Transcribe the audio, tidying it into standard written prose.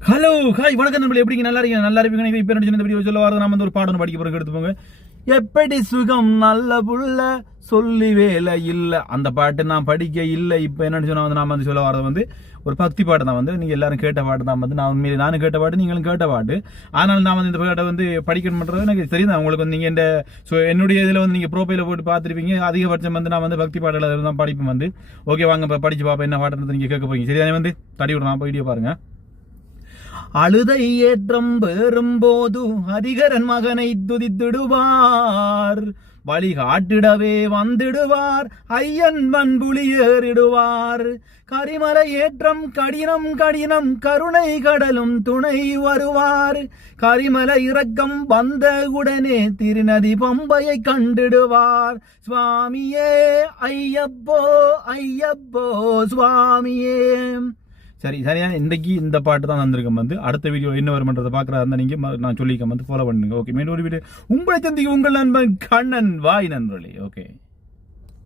Hello hi வணக்கம் நண்பர்களே, எப்படிங்க? நல்லா இருக்கீங்க? நல்லா இருப்பீங்க. இப்போ இந்த வீடியோ சொல்ல வரது நாம வந்து ஒரு பாடம் படிக்க போறோம், எடுத்துப்போங்க. எப்படி சுகம் நல்ல புள்ள சொல்லி வேலை இல்லை, அந்த பாட்டு நான் படிக்க இல்லை. இப்போ என்னன்னு சொன்னா வந்து நாம வந்து சொல்ல வரது வந்து ஒரு பக்தி பாட்டு தான். வந்து நீங்க எல்லாரும் கேட்ட பாட்டு தான். வந்து நான் உண்மையிலே நானும் கேட்ட பாட்டு, நீங்களும் கேட்ட பாட்டு. ஆனால் நான் வந்து இந்த பாட்டை வந்து படிக்கணும்ன்றது எனக்கு தெரியும். உங்களுக்கு வந்து நீங்க இந்த என்னுடைய இதில் வந்து நீங்க ப்ரோஃபைல போட்டு பார்த்துருப்பீங்க. அதிகபட்சம் வந்து நான் வந்து பக்தி பாடல தான் படிப்பேன். வந்து ஓகே, வாங்க இப்போ படிச்சு பார்ப்பேன் என்ன பாட்டுன்றது நீங்க கேட்க போறீங்க. சரிதானே? வந்து தடி விடலாம், வீடியோ பாருங்க. அழுதை ஏற்றம் பெறும்போது அதிகரன் மகனை துதித்திடுவார், வழிகாட்டிடவே வந்திடுவார், ஐயன் மண்புலி ஏறிடுவார். கரிமலை ஏற்றம் கடினம் கடினம், கருணை கடலும் துணை வருவார். கரிமலை இறக்கம் வந்த உடனே திருநதி பம்பையை கண்டிடுவார். சுவாமியே ஐயப்போ ஐயப்போ சுவாமியே. சரி, சரியான இன்றைக்கு இந்த பாட்டு தான் வந்திருக்கேன். வந்து அடுத்த வீடியோ என்ன வரும்ன்றதை பார்க்குறதா நீங்க நான் சொல்லிக்க வந்து ஃபாலோ பண்ணுங்க. ஓகே, மேலும் ஒரு வீடியோ உங்களை சந்திக்க உங்கள் நண்பன் கண்ணன் வாய் நண்பர்களே. ஓகே.